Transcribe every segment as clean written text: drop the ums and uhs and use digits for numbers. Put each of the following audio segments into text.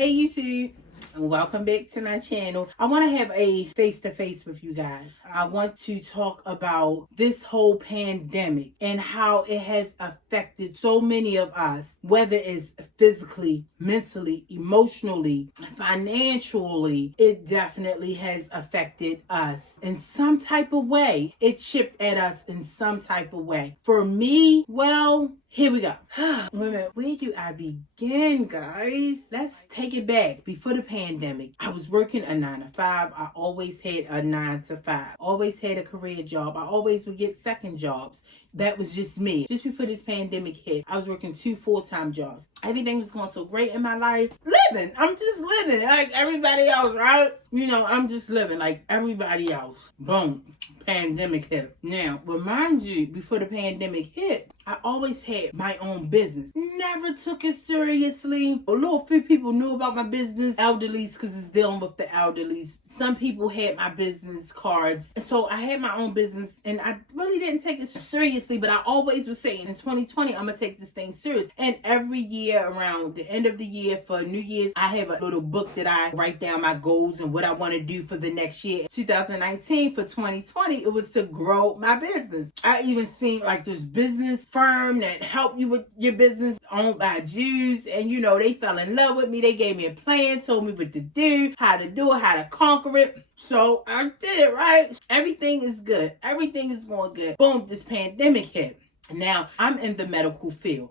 Hey YouTube, and welcome back to my channel. I want to have a face-to-face with you guys. I want to talk about this whole pandemic and how it has affected so many of us, whether it's physically, mentally, emotionally, financially. It definitely has affected us in some type of way. It chipped at us in some type of way. For me, well, here we go. Wait a minute, where do I begin, guys? Let's take it back. Before the pandemic, I was working a 9 to 5. I always had a 9 to 5. Always had a career job. I always would get second jobs. That was just me. Just before this pandemic hit, I was working 2 full-time jobs. Everything was going so great in my life. Living. I'm just living like everybody else, right? I'm just living like everybody else. Boom. Pandemic hit. Now, remind you, before the pandemic hit, I always had my own business. Never took it seriously. A little few people knew about my business. Elderlies, because it's dealing with the elderlies. Some people had my business cards. And so I had my own business, and I really didn't take it seriously, but I always was saying, in 2020, I'm going to take this thing serious. And every year around the end of the year for New Year's, I have a little book that I write down my goals and what I want to do for the next year. 2019 for 2020, it was to grow my business. I even seen like this business firm that help you with your business owned by Jews, and they fell in love with me. They gave me a plan, told me what to do, how to conquer it. So I did it, right? Everything is good. Everything is going good. Boom, this pandemic hit. Now, I'm in the medical field.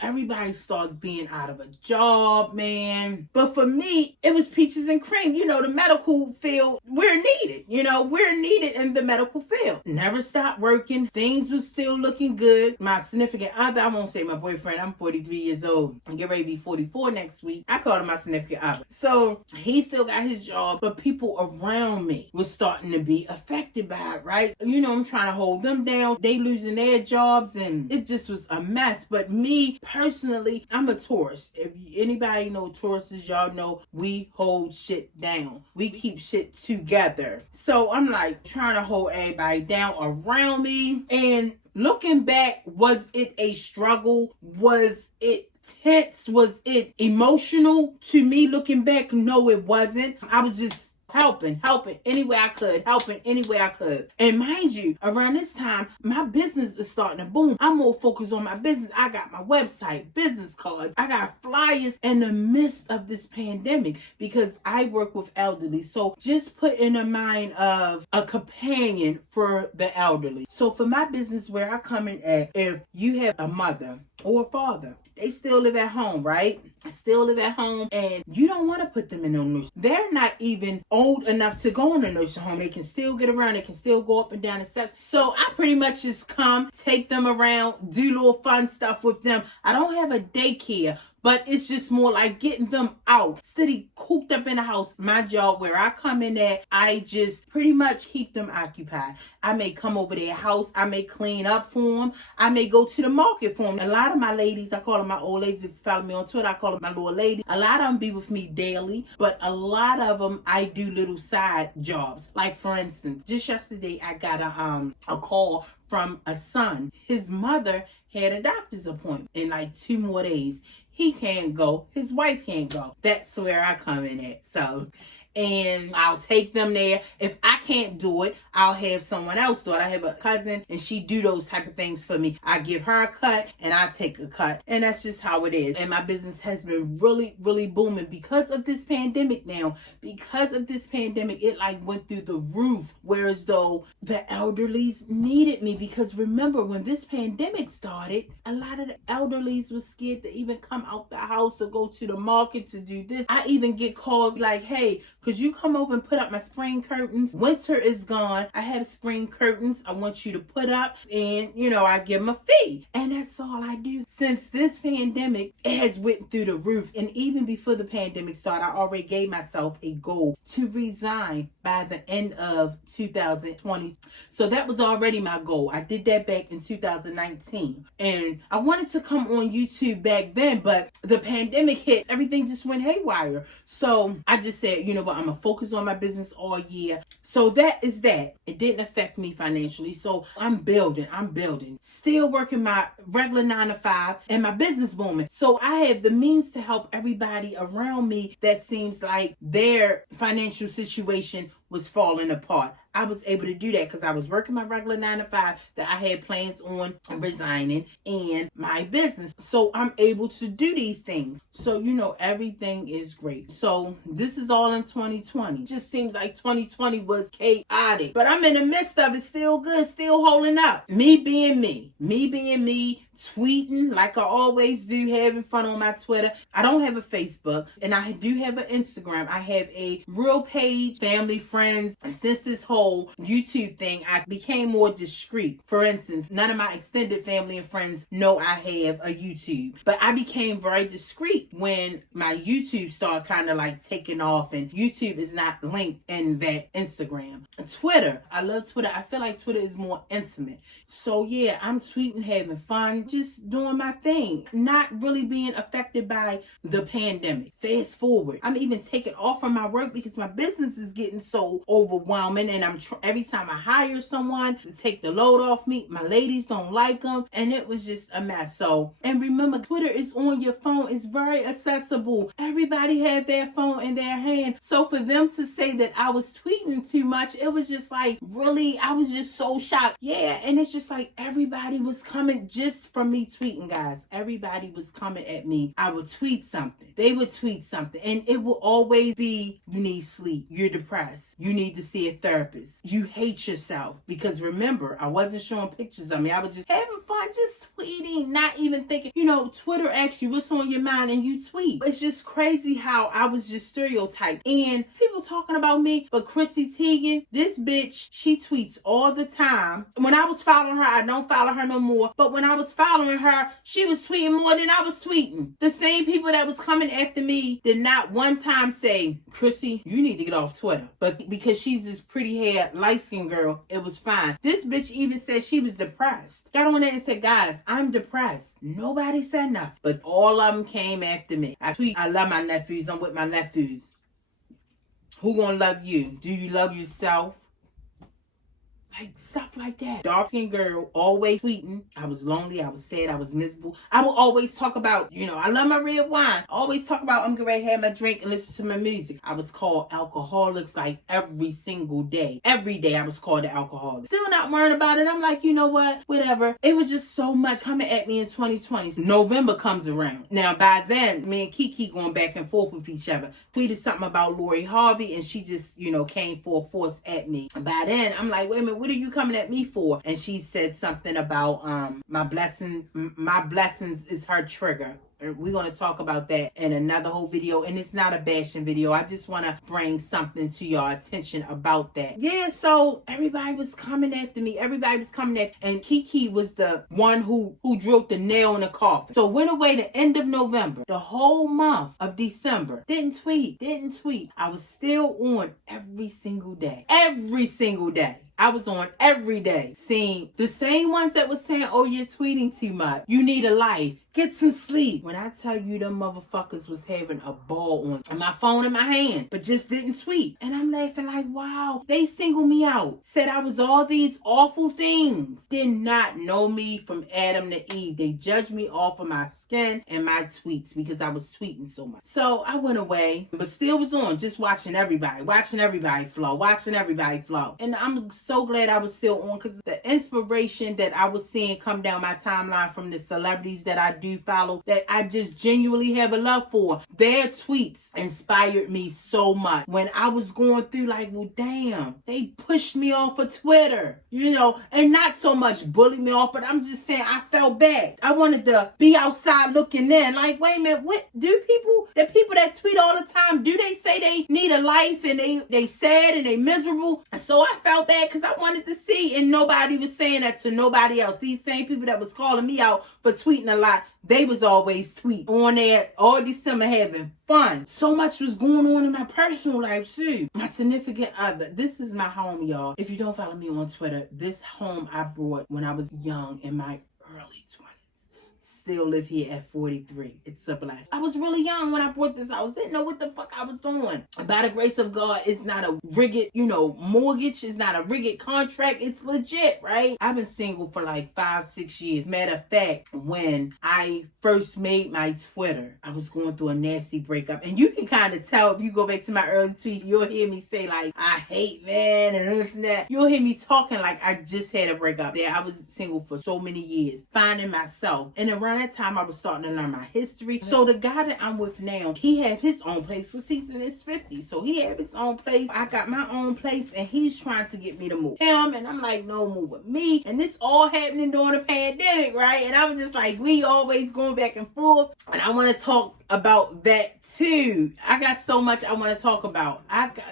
Everybody started being out of a job, man. But for me, it was peaches and cream. The medical field, we're needed. We're needed in the medical field. Never stopped working. Things was still looking good. My significant other, I won't say my boyfriend, I'm 43 years old. I get ready to be 44 next week. I call him my significant other. So he still got his job, but people around me was starting to be affected by it, right? I'm trying to hold them down. They losing their jobs, and it just was a mess. But me personally, I'm a Taurus. If anybody know Tauruses, y'all know we hold shit down. We keep shit together. So I'm like trying to hold everybody down around me. And looking back, was it a struggle? Was it tense? Was it emotional to me looking back? No, it wasn't. I was just helping any way I could. And mind you, around this time, my business is starting to boom. I'm more focused on my business. I got my website, business cards. I got flyers in the midst of this pandemic because I work with elderly. So just put in the mind of a companion for the elderly. So for my business, where I come in at, if you have a mother or a father, they still live at home, right? Still live at home, and you don't want to put them in no nursing. They're not even old enough to go in a nursing home. They can still get around. They can still go up and down the steps. So I pretty much just come, take them around, do little fun stuff with them. I don't have a daycare, but it's just more like getting them out, steady cooped up in the house. My job, where I come in at, I just pretty much keep them occupied. I may come over their house. I may clean up for them. I may go to the market for them. A lot of my ladies, I call them my old ladies. If you follow me on Twitter, I call them my little lady. A lot of them be with me daily, but a lot of them, I do little side jobs. Like, for instance, just yesterday, I got a call from a son. His mother had a doctor's appointment in like 2 more days. He can't go. His wife can't go. That's where I come in at. So, and I'll take them there. If I can't do it, I'll have someone else do it. I have a cousin, and she do those type of things for me. I give her a cut, and I take a cut. And that's just how it is. And my business has been really, really booming because of this pandemic now. Because of this pandemic, it like went through the roof. Whereas though the elderlies needed me. Because remember, when this pandemic started, a lot of the elderlies was scared to even come out the house or go to the market to do this. I even get calls like, hey, could you come over and put up my spring curtains? Winter is gone. I have spring curtains I want you to put up, and I give them a fee. And that's all I do. Since this pandemic, it has went through the roof. And even before the pandemic started, I already gave myself a goal to resign by the end of 2020. So that was already my goal. I did that back in 2019. And I wanted to come on YouTube back then, but the pandemic hit. Everything just went haywire. So I just said, you know what? I'm going to focus on my business all year. So that is that. It didn't affect me financially. So I'm building. Still working my regular 9 to 5 and my business booming. So I have the means to help everybody around me that seems like their financial situation was falling apart. I was able to do that because I was working my regular 9 to 5 that I had plans on resigning and my business. So I'm able to do these things. So, everything is great. So this is all in 2020. Just seems like 2020 was chaotic, but I'm in the midst of it, still good, still holding up. Me being me, tweeting like I always do, having fun on my Twitter. I don't have a Facebook, and I do have an Instagram. I have a real page, family, friends. And since this whole YouTube thing, I became more discreet. For instance, none of my extended family and friends know I have a YouTube, but I became very discreet when my YouTube started kind of like taking off, and YouTube is not linked in that Instagram. Twitter, I love Twitter. I feel like Twitter is more intimate. So yeah, I'm tweeting, having fun, just doing my thing, not really being affected by the pandemic. Fast forward, I'm even taking off from my work because my business is getting so overwhelming, and every time I hire someone to take the load off me, my ladies don't like them, and it was just a mess. So, and remember, Twitter is on your phone. It's very accessible. Everybody had their phone in their hand. So for them to say that I was tweeting too much, it was just like, really, I was just so shocked. Yeah, and it's just like everybody was coming just from me tweeting, guys. Everybody was coming at me. I would tweet something. They would tweet something, and it will always be, you need sleep. You're depressed. You need to see a therapist. You hate yourself. Because remember, I wasn't showing pictures of me. I was just having fun, just tweeting, not even thinking. Twitter asks you what's on your mind, and you tweet. It's just crazy how I was just stereotyped. And people talking about me, but Chrissy Teigen, this bitch, she tweets all the time. When I was following her, I don't follow her no more. But when I was following her, she was tweeting more than I was tweeting. The same people that was coming after me did not one time say, Chrissy, you need to get off Twitter. But because she's this pretty haired, light-skinned girl, it was fine. This bitch even said she was depressed. Got on there and said, guys, I'm depressed. Nobody said nothing. But all of them came after me. I tweet, I love my nephews. I'm with my nephews. Who gonna love you? Do you love yourself? Like, stuff like that. Dark-skinned girl, always tweeting. I was lonely, I was sad, I was miserable. I will always talk about, I love my red wine. Always talk about, I'm going to have my drink and listen to my music. I was called alcoholics like every single day. Every day I was called an alcoholic. Still not worrying about it. I'm like, you know what? Whatever. It was just so much coming at me in 2020. November comes around. Now, by then, me and Keke going back and forth with each other. Tweeted something about Lori Harvey, and she just, came full force at me. By then, I'm like, wait a minute, what are you coming at me for? And she said something about my blessings is her trigger. We're going to talk about that in another whole video, and it's not a bashing video. I just want to bring something to your attention about that. Yeah, so everybody was coming after me. Everybody was coming after, and Keke was the one who drilled the nail in the coffin. So went away the end of November. The whole month of December. Didn't tweet. I was still on every single day. Every single day. I was on every day, seeing the same ones that was saying, oh, you're tweeting too much. You need a life. Get some sleep. When I tell you them motherfuckers was having a ball on my phone in my hand, but just didn't tweet. And I'm laughing like, wow, they singled me out. Said I was all these awful things. Did not know me from Adam to Eve. They judged me off of my skin and my tweets because I was tweeting so much. So I went away, but still was on, just watching everybody flow. And I'm so glad I was still on, because the inspiration that I was seeing come down my timeline from the celebrities that I do follow, that I just genuinely have a love for, their tweets inspired me so much. When I was going through, like, well, damn, they pushed me off of Twitter, and not so much bully me off, but I'm just saying I felt bad. I wanted to be outside looking in, like, wait a minute, what do the people that tweet all the time, do they say they need a life and they sad and they miserable? And so I felt bad because I wanted to see, and nobody was saying that to nobody else. These same people that was calling me out for tweeting a lot, they was always tweet on there all December having fun. So much was going on in my personal life too. My significant other. This is my home, y'all. If you don't follow me on Twitter, this home I brought when I was young, in my early 20s. still live here at 43. It's a blessing. I was really young when I bought this house. Didn't know what the fuck I was doing. By the grace of God, it's not a rigged, mortgage. It's not a rigged contract. It's legit, right? I've been single for like 5-6 years. Matter of fact, when I first made my Twitter, I was going through a nasty breakup. And you can kind of tell if you go back to my early tweets, you'll hear me say like, I hate men and this and that. You'll hear me talking like I just had a breakup. Yeah, I was single for so many years, finding myself. And around that time, I was starting to learn my history. So the guy that I'm with now, he have his own place because he's in his 50s. So he have his own place. I got my own place and he's trying to get me to move him. And I'm like, no, move with me. And this all happening during the pandemic, right? And I was just like, we always going back and forth. And I want to talk about that too. I got so much I want to talk about.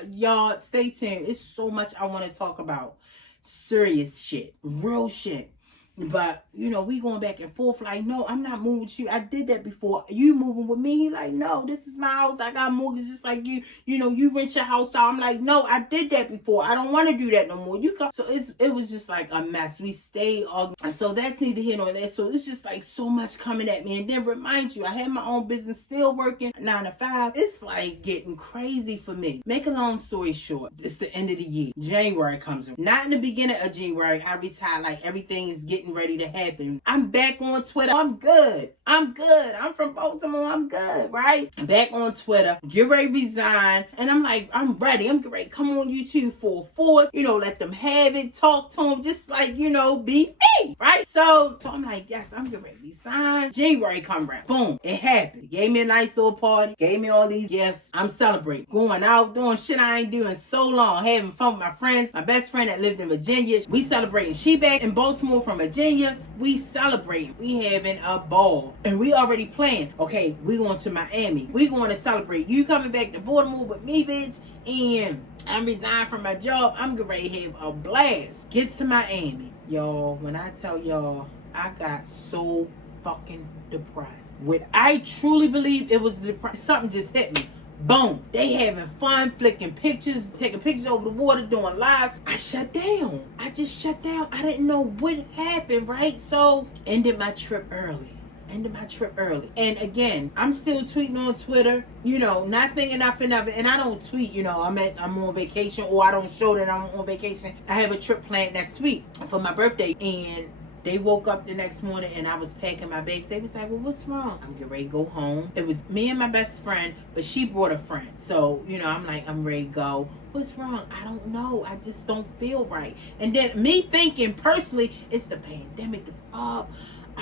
Y'all stay tuned. It's so much I want to talk about. Serious shit. Real shit. But, we going back and forth like, no, I'm not moving with you. I did that before. You moving with me? He like, no, this is my house. I got a mortgage just like you. You rent your house out. I'm like, no, I did that before. I don't want to do that no more. So it was just like a mess. We stayed arguing. So that's neither here nor there. So it's just like so much coming at me. And then remind you, I had my own business still working 9 to 5. It's like getting crazy for me. Make a long story short, it's the end of the year. January comes around. Not in the beginning of January. I retired like everything is getting ready to happen. I'm back on Twitter. I'm good. I'm from Baltimore. I'm good, right? I'm back on Twitter. Get ready to resign. And I'm like, I'm ready. I'm ready. Come on YouTube full force. Let them have it. Talk to them. Just like, be me, right? So I'm like, yes, I'm getting ready to resign. January come around. Boom. It happened. Gave me a nice little party. Gave me all these gifts. I'm celebrating. Going out, doing shit I ain't doing so long. Having fun with my friends. My best friend that lived in Virginia. We celebrating. She back in Baltimore from Virginia. We celebrating. We having a ball. And we already planned. Okay, we going to Miami. We going to celebrate. You coming back to Baltimore with me, bitch. And I'm resigned from my job. I'm getting ready to have a blast. Get to Miami. Y'all, when I tell y'all, I got so fucking depressed. I truly believe it was depressed. Something just hit me. Boom. They having fun, flicking pictures, taking pictures over the water, doing lives. I shut down. I just shut down. I didn't know what happened, right? So, ended my trip early. And again, I'm still tweeting on Twitter, not thinking nothing of it. And I don't tweet, I'm on vacation, or I don't show that I'm on vacation. I have a trip planned next week for my birthday. And they woke up the next morning and I was packing my bags. They was like, well, what's wrong? I'm getting ready to go home. It was me and my best friend, but she brought a friend. So, I'm like, I'm ready to go. What's wrong? I don't know. I just don't feel right. And then me thinking personally, it's the pandemic. I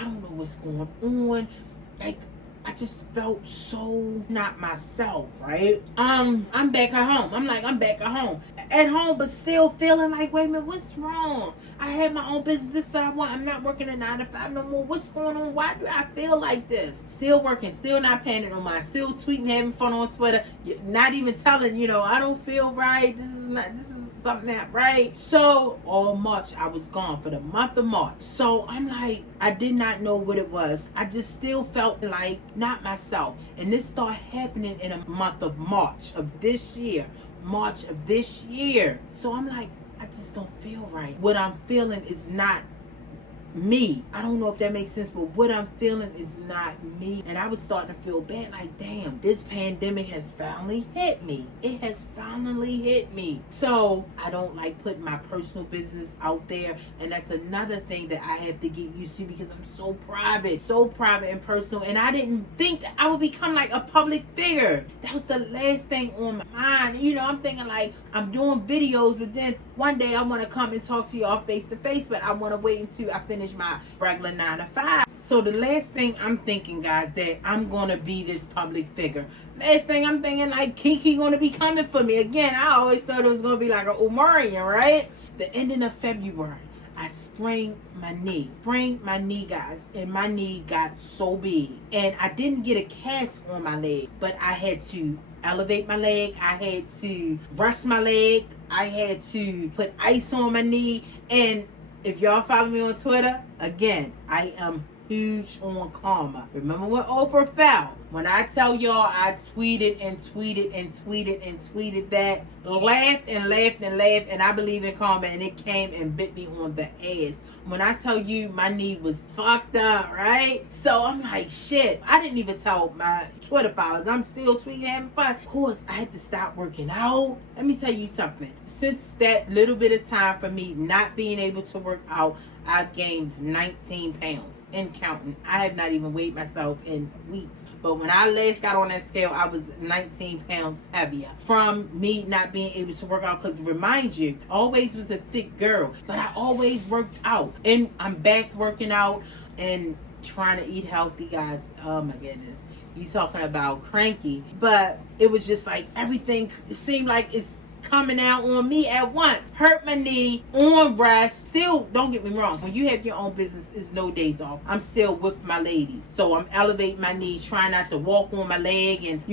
don't know what's going on. Like, I just felt so not myself, right? I'm back at home. I'm back at home. At home, but still feeling like, wait a minute, what's wrong? I had my own business. This is what I want. I'm not working a 9 to 5 no more. What's going on? Why do I feel like this? Still working, still not paying it no mind. Still tweeting, having fun on Twitter. Not even telling, I don't feel right. This is something not right. So all March I was gone for the month of March. So I'm like, I did not know what it was. I just still felt like not myself. And this started happening in a month of March of this year. So I'm like, I just don't feel right. What I'm feeling is not me. I don't know if that makes sense, but what I'm feeling is not me. And I was starting to feel bad, like, damn, this pandemic has finally hit me. It has finally hit me. So I don't like putting my personal business out there. And that's another thing that I have to get used to, because I'm so private and personal. And I didn't think that I would become like a public figure. That was the last thing on my mind. I'm thinking like I'm doing videos, but then one day I want to come and talk to y'all face to face, but I want to wait until I finish my regular 9 to 5. So the last thing I'm thinking, guys, that I'm going to be this public figure. Last thing I'm thinking, like, Keke going to be coming for me. Again, I always thought it was going to be like an Omarion, right? The ending of February, I sprained my knee, guys, and my knee got so big. And I didn't get a cast on my leg, but I had to elevate my leg. I had to rest my leg. I had to put ice on my knee. And if y'all follow me on Twitter, again, I am huge on karma. Remember when Oprah fell? When I tell y'all, I tweeted that, laughed, and I believe in karma, and it came and bit me on the ass When I tell you my knee was fucked up, right? So I'm like, shit. I didn't even tell my Twitter followers. I'm still tweeting, having fun. Of course, I had to stop working out. Let me tell you something. Since that little bit of time for me not being able to work out, I've gained 19 pounds and counting. I have not even weighed myself in weeks. But when I last got on that scale, I was 19 pounds heavier from me not being able to work out. Because remind you, I always was a thick girl, but I always worked out. And I'm back working out and trying to eat healthy, guys. Oh my goodness. You talking about cranky. But it was just like everything, it seemed like it's coming out on me at once. Hurt my knee, on breast. Still, don't get me wrong, when you have your own business, it's no days off. I'm still with my ladies. So I'm elevating my knees, trying not to walk on my leg and,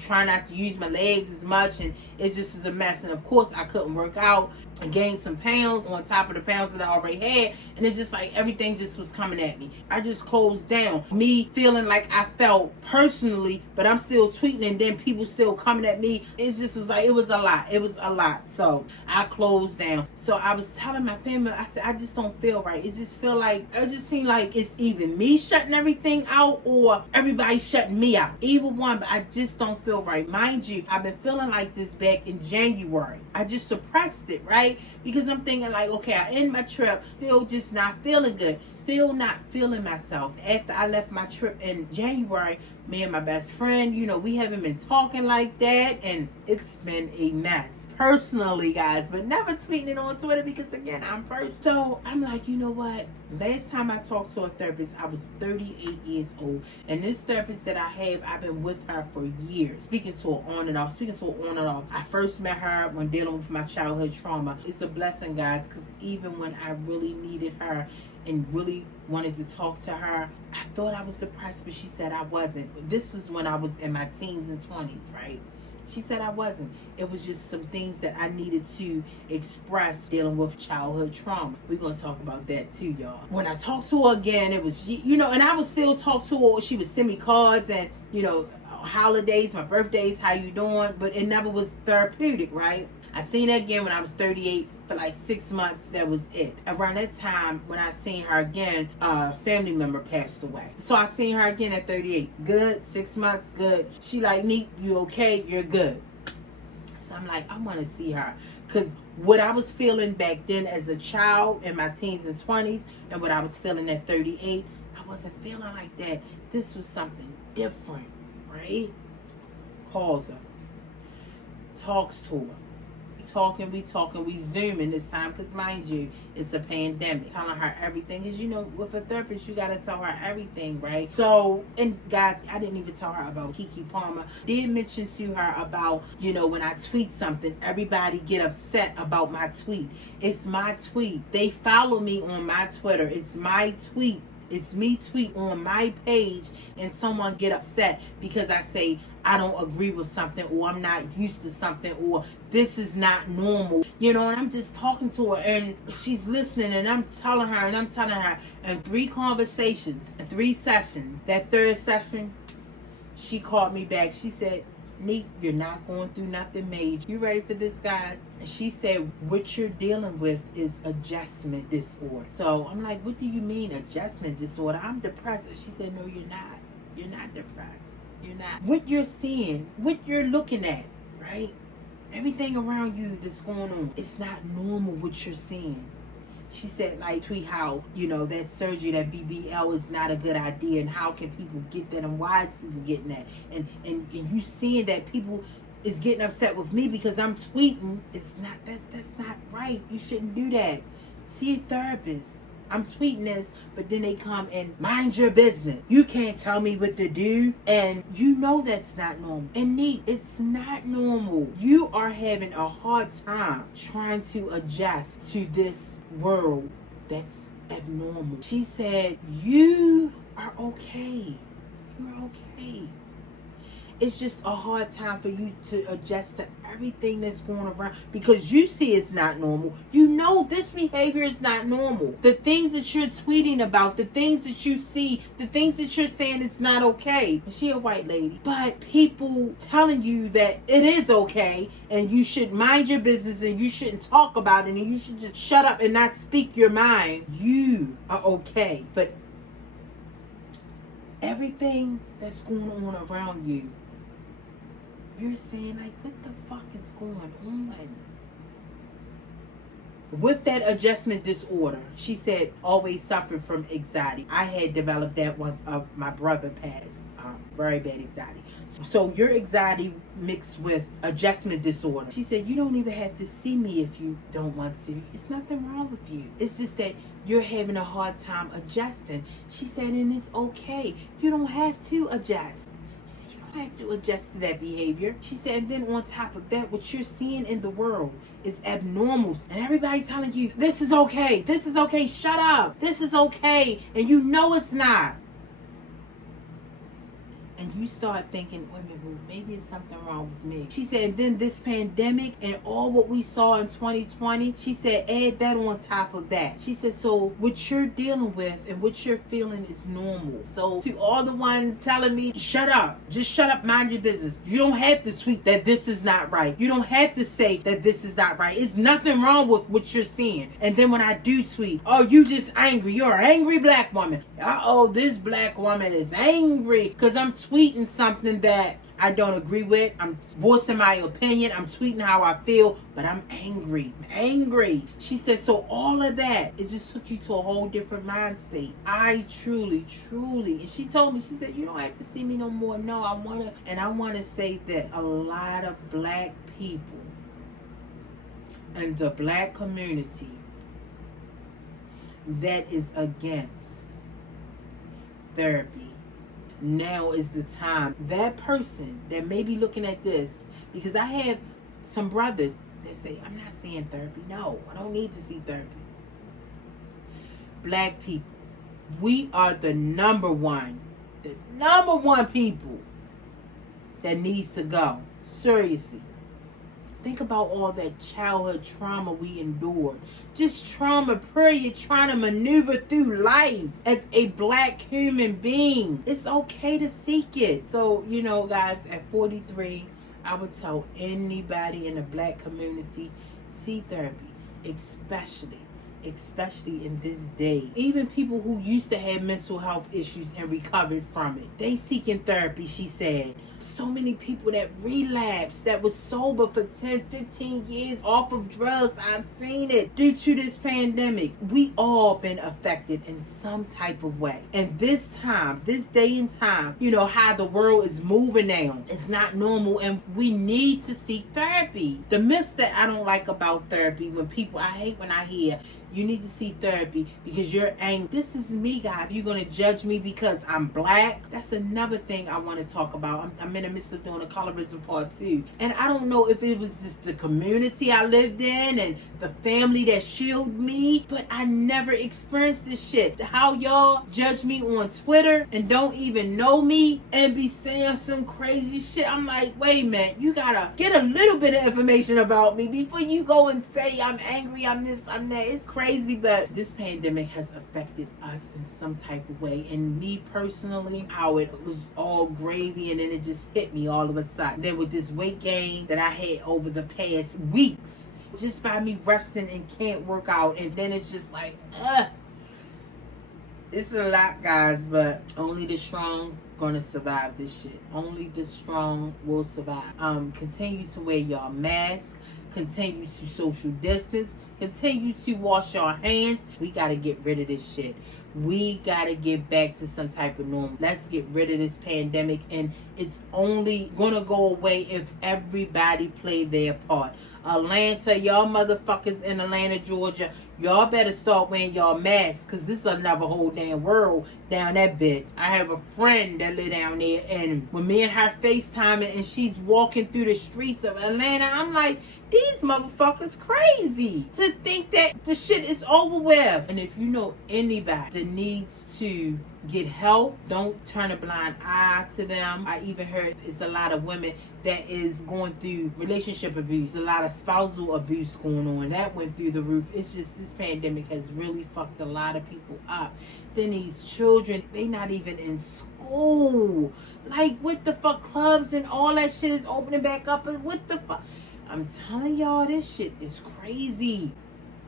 trying not to use my legs as much. And it just was a mess. And of course, I couldn't work out. I gained some pounds on top of the pounds that I already had. And it's just like everything just was coming at me. I just closed down. Me feeling like I felt personally, but I'm still tweeting and then people still coming at me. It just was like, it was a lot. It was a lot. So I closed down. So I was telling my family, I said, I just don't feel right. It just seemed like it's either me shutting everything out or everybody shutting me out. Either one, but I just don't feel right. Mind you, I've been feeling like this back in January. I just suppressed it, right? Because I'm thinking like, okay, I end my trip, still just not feeling good. Still not feeling myself. After I left my trip in January, me and my best friend, we haven't been talking like that, and it's been a mess. Personally, guys, but never tweeting it on Twitter because, again, I'm first. So I'm like, you know what? Last time I talked to a therapist, I was 38 years old. And this therapist that I have, I've been with her for years. Speaking to her on and off. I first met her when dealing with my childhood trauma. It's a blessing, guys, because even when I really needed her and really wanted to talk to her, I thought I was depressed, but she said I wasn't. This was when I was in my teens and 20s, right? She said I wasn't. It was just some things that I needed to express dealing with childhood trauma. We're going to talk about that too, y'all. When I talked to her again, it was, and I would still talk to her. She would send me cards and, holidays, my birthdays, how you doing? But it never was therapeutic, right? I seen her again when I was 38 for like 6 months. That was it. Around that time, when I seen her again, a family member passed away. So I seen her again at 38. Good. 6 months. Good. She like, Neat, you okay? You're good. So I'm like, I want to see her. Because what I was feeling back then as a child in my teens and 20s and what I was feeling at 38, I wasn't feeling like that. This was something different, right? Calls her. Talks to her. We talking, we zooming this time because mind you, it's a pandemic. Telling her everything because with a therapist you gotta tell her everything, right? So, and guys, I didn't even tell her about Keke Palmer. Did mention to her about when I tweet something, everybody get upset about my tweet. It's my tweet. They follow me on my Twitter. It's my tweet. It's me tweet on my page and someone get upset because I say I don't agree with something or I'm not used to something or this is not normal. And I'm just talking to her and she's listening and I'm telling her in 3 conversations, 3 sessions. That 3rd session, she called me back. She said, Neat, you're not going through nothing major. You ready for this, guys? And she said, what you're dealing with is adjustment disorder. So I'm like, what do you mean adjustment disorder? I'm depressed. And she said, no, you're not. You're not depressed. You're not. What you're seeing, what you're looking at, right? Everything around you that's going on, it's not normal what you're seeing. She said, like, tweet how, that surgery, that BBL is not a good idea, and how can people get that, and why is people getting that? And you seeing that people is getting upset with me because I'm tweeting. It's not, that's not right. You shouldn't do that. See a therapist. I'm tweeting this, but then they come and mind your business. You can't tell me what to do. And that's not normal. And Neat, it's not normal. You are having a hard time trying to adjust to this world that's abnormal. She said, you are okay. You're okay. it's just a hard time for you to adjust to everything that's going around, because you see it's not normal. You know this behavior is not normal. The things that you're tweeting about, the things that you see, the things that you're saying it's not okay. She a white lady, but people telling you that it is okay and you should mind your business and you shouldn't talk about it and you should just shut up and not speak your mind. You are okay, but everything that's going on around you, you're saying like, what the fuck is going on? With that adjustment disorder, she said, always suffered from anxiety. I had developed that once my brother passed. Very bad anxiety. So your anxiety mixed with adjustment disorder. She said, you don't even have to see me if you don't want to. It's nothing wrong with you. It's just that you're having a hard time adjusting. She said, and it's okay. You don't have to adjust. She said, you don't have to adjust to that behavior. She said, and then on top of that, what you're seeing in the world is abnormal. And everybody telling you, this is okay. This is okay. Shut up. This is okay. And you know it's not. And you start thinking, wait a minute, maybe it's something wrong with me. She said, and then this pandemic and all what we saw in 2020, she said, add that on top of that. She said, so what you're dealing with and what you're feeling is normal. So to all the ones telling me, shut up, just shut up, mind your business. You don't have to tweet that this is not right. You don't have to say that this is not right. It's nothing wrong with what you're seeing. And then when I do tweet, oh, you just angry. You're an angry black woman. Uh-oh, this black woman is angry because I'm tweeting something that I don't agree with. I'm voicing my opinion. I'm tweeting how I feel, but I'm angry. I'm angry. She said, so all of that, it just took you to a whole different mind state. I truly, and she told me, she said, you don't have to see me no more. No, I want to say that a lot of black people and the black community that is against therapy, now is the time. That person that may be looking at this, because I have some brothers that say, I'm not seeing therapy. No, I don't need to see therapy. Black people, we are the number one people that needs to go. Seriously. Think about all that childhood trauma we endured. Just trauma, period, trying to maneuver through life as a black human being. It's okay to seek it. So, you know, guys, at 43, I would tell anybody in the black community, see therapy, especially in this day. Even people who used to have mental health issues and recovered from it, they seeking therapy, she said. So many people that relapsed, that was sober for 10, 15 years off of drugs. I've seen it due to this pandemic. We all been affected in some type of way. And this time, this day and time, you know, how the world is moving now, it's not normal, and we need to seek therapy. The myths that I don't like about therapy, I hate when I hear, you need to see therapy because you're angry. This is me, guys. You're going to judge me because I'm black? That's another thing I want to talk about. I'm in the midst of doing a colorism part 2. And I don't know if it was just the community I lived in and the family that shielded me, but I never experienced this shit. How y'all judge me on Twitter and don't even know me and be saying some crazy shit. I'm like, wait a minute. You got to get a little bit of information about me before you go and say I'm angry, I'm this, I'm that. It's crazy, but this pandemic has affected us in some type of way. And me personally, how it was all gravy and then it just hit me all of a sudden. Then with this weight gain that I had over the past weeks, just by me resting and can't work out, and then it's just like, it's a lot, guys, but only the strong gonna survive this shit. Only the strong will survive. Continue to wear y'all mask. Continue to social distance. Continue to wash your hands. We gotta get rid of this shit. We gotta get back to some type of normal. Let's get rid of this pandemic, and it's only gonna go away if everybody play their part. Atlanta, y'all motherfuckers in Atlanta, Georgia, y'all better start wearing y'all masks, because this is another whole damn world down that bitch. I have a friend that live down there, and when me and her FaceTiming and she's walking through the streets of Atlanta, I'm like, these motherfuckers crazy to think that the shit is over with. And if you know anybody that needs to get help. Don't turn a blind eye to them. I even heard it's a lot of women that is going through relationship abuse, a lot of spousal abuse going on. That went through the roof. It's just this pandemic has really fucked a lot of people up. Then these children, they not even in school. Like, what the fuck? Clubs and all that shit is opening back up. And what the fuck? I'm telling y'all, this shit is crazy.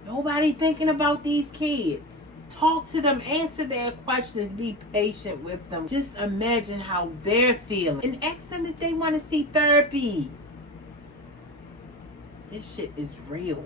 Nobody thinking about these kids. Talk to them, answer their questions, be patient with them. Just imagine how they're feeling. And ask them if they want to see therapy. This shit is real.